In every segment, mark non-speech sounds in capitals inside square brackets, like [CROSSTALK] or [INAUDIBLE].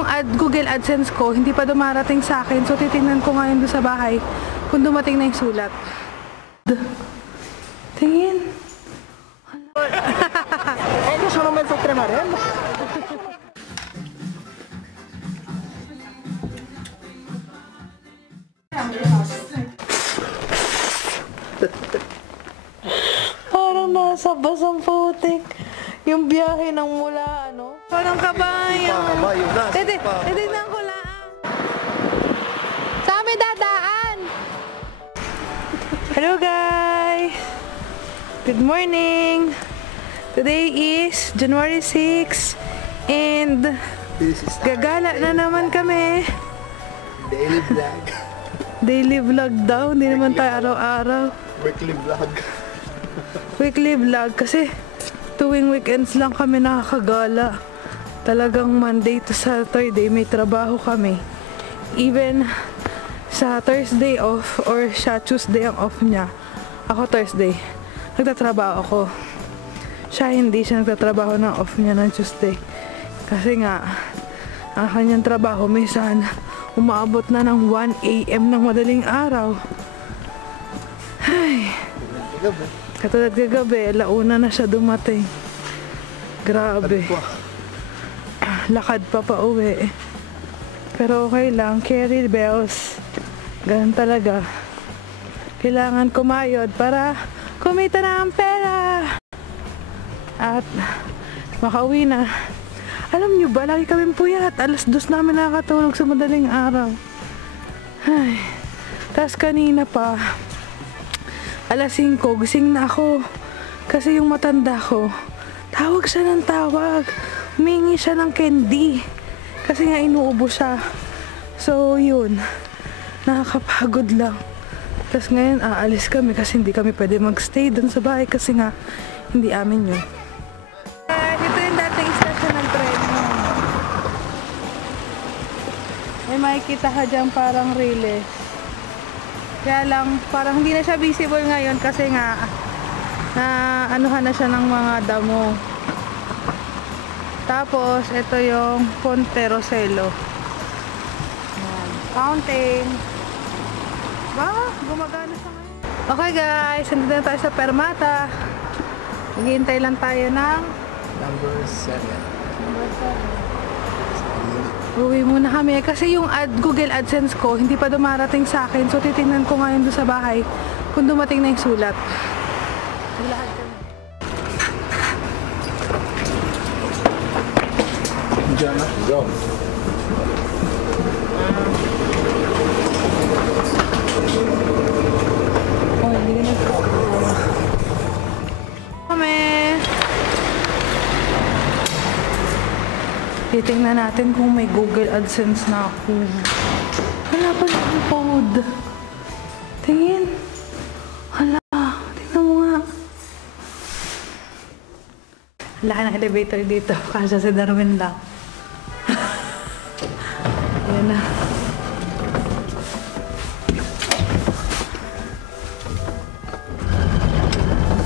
yung ad, Google AdSense ko, hindi pa dumarating sa akin. So, titingnan ko ngayon doon sa bahay kung dumating na yung sulat. Tingin. Io sono mezzo tremarello. Parang nasa basang putik. Yung biyahe ng mula, ano? Parang kabayo. Kabayo na. Tede, titignan ko lang. Sa amin dadaan. Hello guys! Good morning! Today is January 6 and gagala na naman kami. daily vlog. Daily vlog daw, hindi naman tayo araw-araw. Weekly vlog. Weekly vlog kasi tuwing weekends lang kami nakakagala. Talagang Monday to Saturday may trabaho kami. Even sa Thursday off or sa Tuesday ang off niya. Ako Thursday. Nagtatrabaho ako. Siya hindi siya nagtatrabaho ng off niya ng Tuesday. Kasi nga, ang kanyang trabaho minsan umaabot na ng 1 a.m. ng madaling araw. Ay. Katulad kagabi, launa na siya dumating. Grabe. Lakad pa pa uwi. Pero okay lang, carry bells. Ganun talaga. Kailangan kumayod para kumita na ang pera. At makauwi na. Alam nyo ba, lagi kami puyat. Alas dos namin nakakatulog sa madaling araw. Ay. Tapos kanina pa, alas 5, gising na ako. Kasi yung matanda ko, tawag siya ng tawag. Humingi siya ng candy. Kasi nga inuubo siya. So, yun. Nakakapagod lang. Tapos ngayon, aalis kami kasi hindi kami pwede magstay dun sa bahay kasi nga, hindi amin yun. ito yung dating station ng tren. May makikita ka dyan parang riles. Kaya lang, parang hindi na siya visible ngayon kasi nga, na anuhan na siya ng mga damo. Tapos, ito yung Ponte Roselo. Fountain. Ba, gumagana siya ngayon. Okay guys, nandito na tayo sa Permata. Naghihintay lang tayo ng Number 7. Uwi muna kami kasi yung ad, Google AdSense ko hindi pa dumarating sa akin. So titingnan ko ngayon doon sa bahay kung dumating na yung sulat. Diyan na. Go. Titingnan natin kung may Google AdSense na ako. Wala pa ng code. Tingin. Hala, tingnan mo nga. Laki ng elevator dito. [LAUGHS] Kasya si Darwin lang. [LAUGHS] Yan na.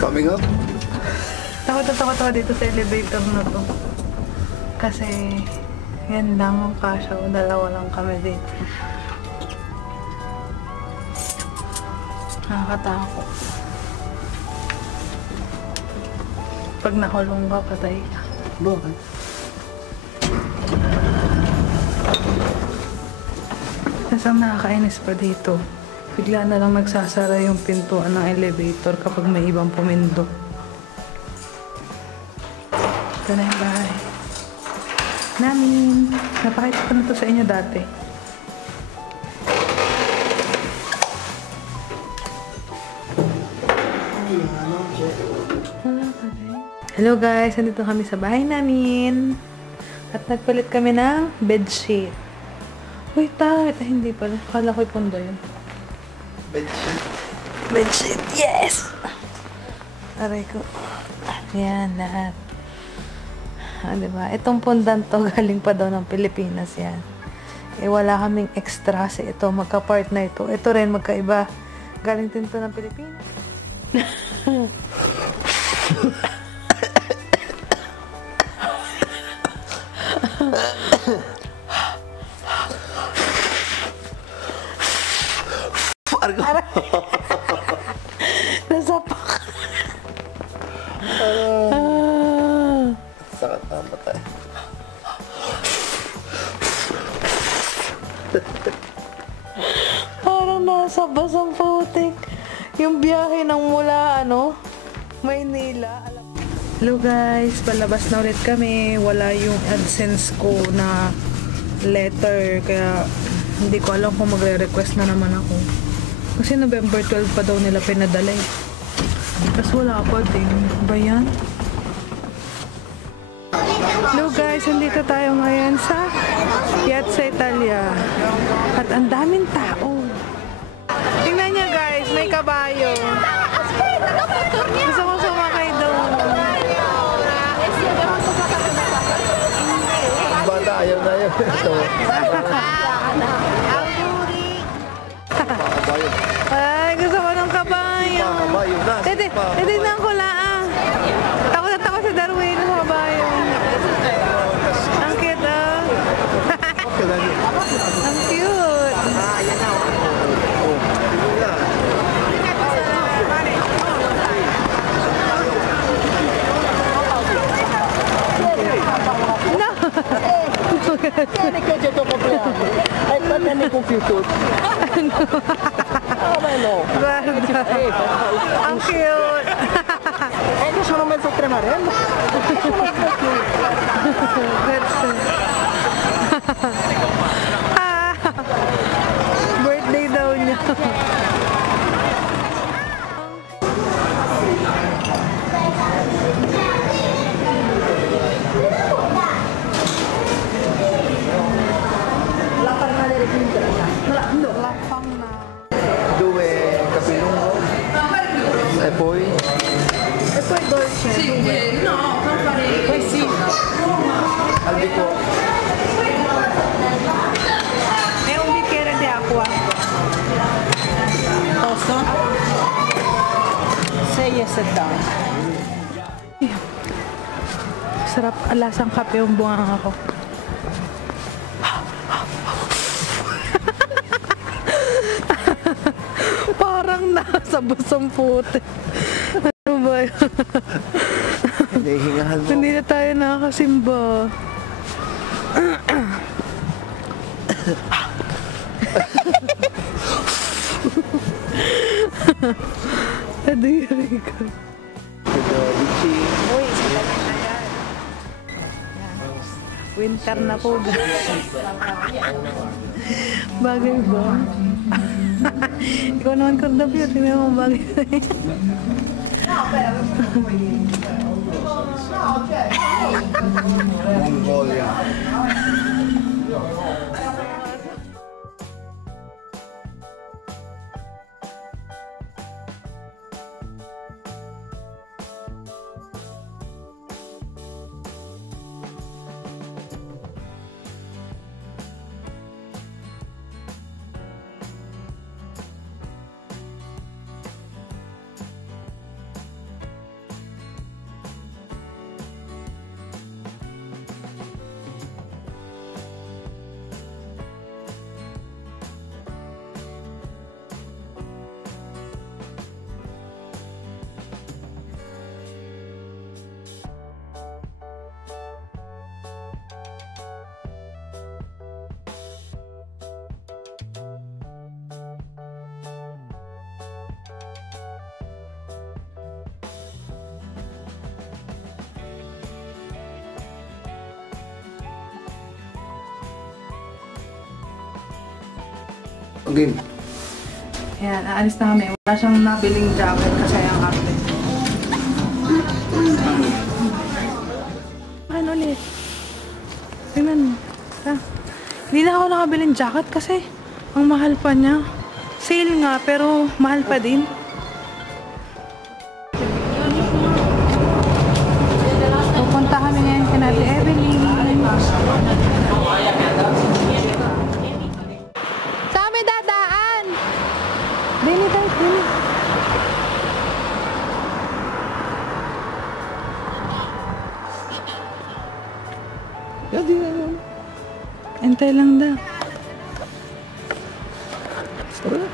Coming up. Takot na takot ako dito sa elevator na to. Kasi, yan lang ang kasya. Dalawa lang kami dito. Nakakatakot. Pag nakulong ka, patay ka. Bakit? Tapos ang nakakainis pa dito, bigla na lang nagsasara yung pintuan ng elevator kapag may ibang pumindo. Ito na yung bahay. Namin. Napakita ko na to sa inyo dati. Hello guys, nandito kami sa bahay namin. At nagpalit kami ng bedsheet. Uy, takit. Ay, hindi pala. Kala ko'y pundo yun. Bedsheet. Bedsheet, yes! Aray ko. Yan, lahat. Ah, di ba? Itong pundan to, [LAUGHS] galing pa daw ng Pilipinas yan. Eh, wala kaming extra sa ito. Magka-part na ito. Ito rin, magkaiba. Galing din to ng Pilipinas. Argo. [LAUGHS] Maynila. Hello guys, palabas na ulit kami. Wala yung AdSense ko na letter. Kaya hindi ko alam kung magre-request na naman ako. Kasi November 12 pa daw nila pinadala eh. Tapos wala pa din. Ba yan? Hello guys, andito tayo ngayon sa Piazza Italia. At ang daming tao. Na. Titi, titignan ko lang. Takot na takot si Darwin sa kabayo. Ang cute ah. Kailangan. Ang cute. Oh, tingnan na. Tieni che c'è tuo compleanno. E quando è compiuto? Oh, ma no. Guarda. Ang cute. E io sono lasang kape yung bunga ako. [LAUGHS] Parang nasa busong puti. Ano ba yun? Hinihingahan mo. Hindi na tayo nakakasimba. Adiri [LAUGHS] ka. Ito, Vichy. Winter na po guys. Bagay ba? Ikaw naman kordapyo, tingnan mo bagay na yan. Mongolia. Game. Ayan, aalis na kami. Wala siyang nabiling jacket kasi ang ate. Akin ulit. Tingnan mo. Ah. Hindi na ako nakabiling jacket kasi ang mahal pa niya. Sale nga, pero mahal pa din. Daddy, ano? Antay lang da. Tara.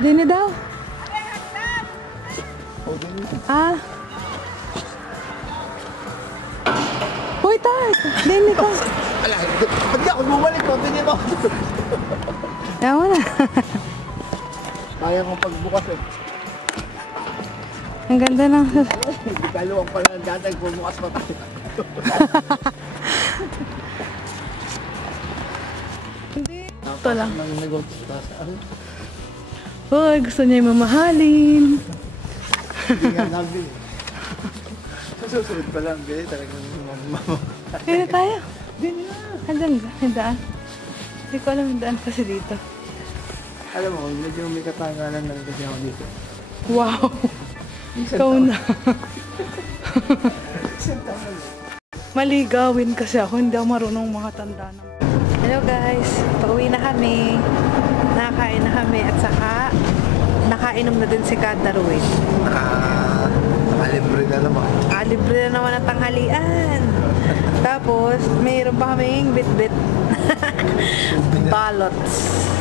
Dini daw. Oh, dini. Ah. Hoy, tay! Dini ka. [LAUGHS] Ala, pag ako bumalik ko, oh, dini mo. Ewan na. Kaya kong pagbukas eh. Ang ganda ng... Hindi kaluwang pala ng datag bumukas pa tayo. Hindi. Ito lang. Uy, gusto niya yung mamahalin. Hindi nga nabili. Sa susunod pa lang, bili talagang mamama. Pwede tayo. Hanggang ba? Yung daan. Hindi ko alam yung daan kasi dito. Alam mo, medyo may katangalan lang kasi ako dito. Wow! Ikaw na. [LAUGHS] Maligawin kasi ako. Hindi ako marunong makatanda ng... Hello guys! Pauwi na kami. Nakakain na kami at saka nakainom na din si Kat Darwin. Nakalibre na naman. Ah, libre na naman ang tanghalian. Tapos, mayroon pa kaming bit-bit. Balots.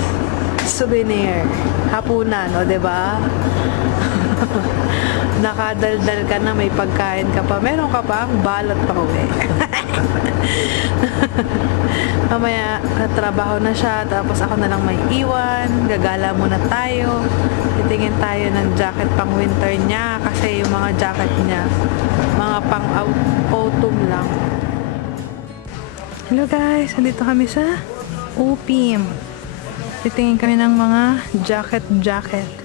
[LAUGHS] Souvenir. Hapunan, o, 'di ba? [LAUGHS] Nakadaldal ka na, may pagkain ka pa. Meron ka pa, balot pa uwi. [LAUGHS] Mamaya, natrabaho na siya, tapos ako na lang may iwan. Gagala muna tayo. Titingin tayo ng jacket pang winter niya kasi yung mga jacket niya, mga pang au- autumn lang. Hello guys, nandito kami sa UPIM. Titingin kami ng mga jacket-jacket.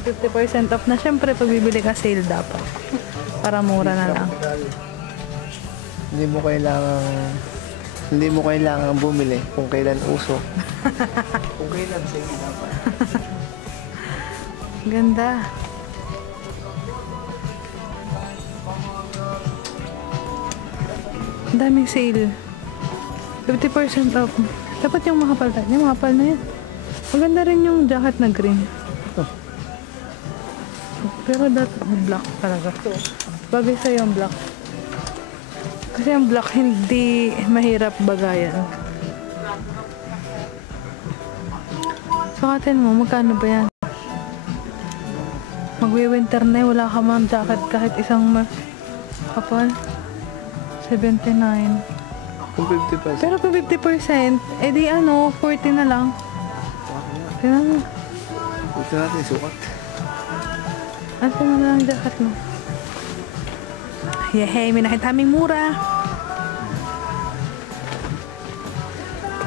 Ano, 50% off na. Siyempre, pag bibili ka sale dapat. Para mura na lang. Hindi mo kailangan hindi mo kailangan bumili kung kailan uso. [LAUGHS] kung kailan sige dapat. [LAUGHS] Ganda. Ang daming sale. 50% off. Dapat yung makapal tayo. Yung makapal na yan. Maganda rin yung jacket na green. Pero dapat black talaga. Bagay sa'yo yung black. Kasi yung black hindi mahirap bagayan. Sukatin mo, magkano ba yan? Magwi-winter na eh, wala ka mang jacket kahit isang ma- kapal. 79. Kung 50 pesos. Pero kung 50%, edi ano, 40 na lang. Tingnan mo. Gusto natin sukat. Asa mo na lang jacket mo? Yehey, may nakita kaming mura.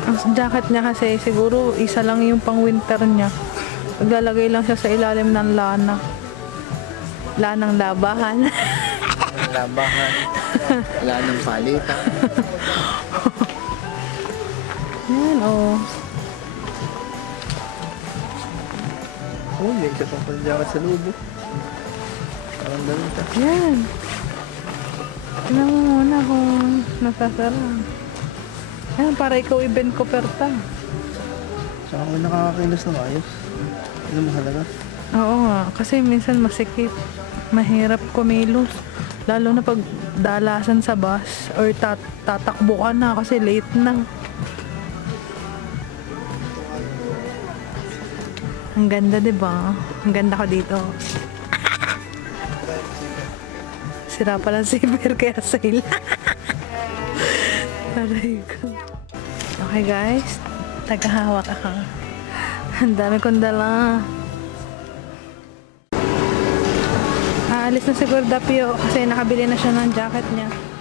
Ang jacket niya kasi siguro isa lang yung pang winter niya. Maglalagay lang siya sa ilalim ng lana. Lanang labahan. Ang labahan. Wala nang palitan. Yan, oh. Oh, may pang panjakat sa lubo. Ganun ka. Yan. Tingnan mo muna kung nasasara. Yan, para ikaw event ko perta. Saka kung nakakakilos ng ayos. Ano mahalaga? Oo nga, kasi minsan masikip. Mahirap kumilos. Lalo na pag dalasan sa bus or tat tatakbo ka na kasi late na. Ang ganda, 'di ba? Ang ganda ko dito. Sira pala ang zipper kaya sale. Aray ko. Okay guys, tagahawak ako. Ang dami kong dala. Aalis na siguro Dapio kasi nakabili na siya ng jacket niya.